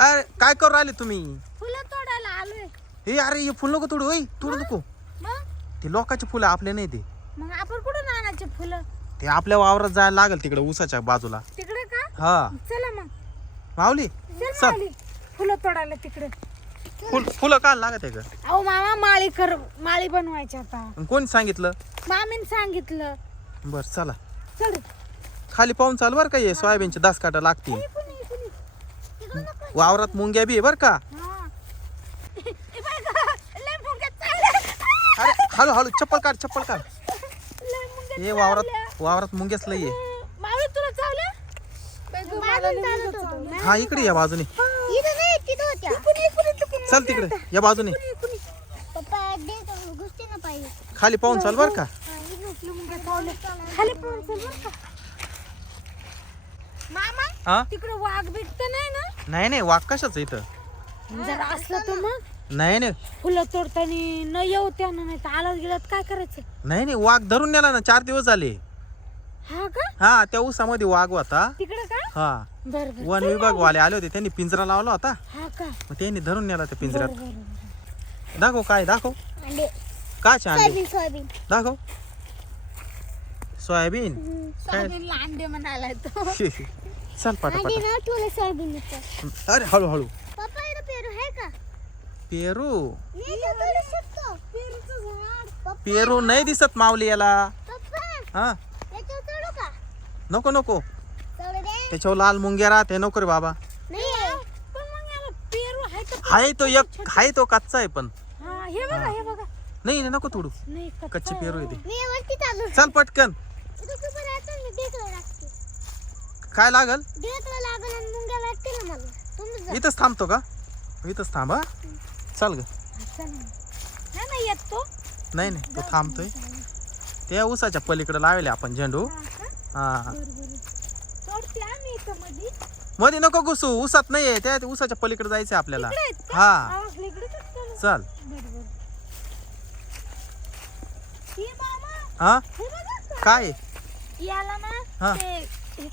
अरे काय करू राहिले तुम्ही? फुलं तोडायला आलोय. हे अरे हे फुल नको तोडू ओय तोडू नको. मग? ते लोकांचे फुलं आपले नाही ते. मग आपण कुठून आणायचे फुलं? ते आपल्या वावरात जायला लागेल तिकडे ऊसाच्या बाजूला. तिकडे का? हा. चला मग. माऊली चल चल. माऊली फुलं तोडायला तिकडे. फुल फुलं काय लागत आहे का? अहो मामा माळी कर माळी बनवायची आता. कोणी सांगितलं? मामीने सांगितलं. बर चला. चल. खाली पाहून चाल बर का हे सोयाबीनचे दस काटा लागतील. वावरात मुंग्या बी आहे बर का? अरे हळू हळू चप्पल काढ चप्पल काढ. हे वावरात वावरात मुंग्याच लई आहे. हा इकडे या बाजूने. चल तिकडे या बाजूने. खाली पाहून चाल बर का हा, इकडून इकडून मुंग्या चावल्या. खाली पळून चल बरं का. मामा हा? तिकडे वाघ बिकत नाही ना? नाही नाही वाघ कशाच इथं? जर असला तर मग. नाही नाही. फुलं तोडताना न येऊ त्यानं नाही तर आलाच गेलात काय करायचं? नाही नाही वाघ धरून नेला ना चार दिवस झाले. हा का? हा त्या ऊसामध्ये वाघ होता. तिकडे का? हा. बर बर. वन विभाग वाले आले होते त्यांनी पिंजरा लावला होता. हा का? मग त्यांनी धरून नेला त्या पिंजऱ्यात. दाखव काय दाखव. अंडे. काय सोयाबीन. दाखव. सोयाबीन? काय? सोयाबीनला अंडे म्हणाला तो. चल पटापट. ठेवले अरे हळू हळू पप्पा इथं पेरू आहे का? पेरू? मी तर तोडू शकतो. पेरूचं झाड. पप्पा. पेरू नाही दिसत माऊली याला. पप्पा हा? याच्यावर तोडू का? नको नको. तोडू दे. त्याच्यावर लाल मुंग्या राहते नको रे बाबा. नाही पण मग याला पेरू आहे तर हाय तो एक हाय तो कच्चा आहे पण. हा हे बघा हे. बघा. नाही नाही, नको तोडू. नाही कच्चा पेरू आहे. ते. मी वरती चालू. चल पटकन इथं खूप राहतं मी देखलं लागते काय लागल? देखलं लागल आणि मुंग्या लागते ना मला. तुम्ही जा. इथंच थांबतो का? इथंच थांब हा. चल ग. चला. नाही. नाही येत तो. नाही नाही तो थांबतोय. त्या ऊसाच्या पलीकडे लावले आपण झेंडू. हा का? हा. बर बर. तोडते आम्ही इथं मध्ये मध्ये नको घुसू ऊसात नाहीये त्या ऊसाच्या पलीकडे जायचंय आपल्याला. इकडे आहेत का? हा. आवाज इकडेच? चल. बर बर. हे मामा. हा? हे बघा. काय? याला ना. ते हे-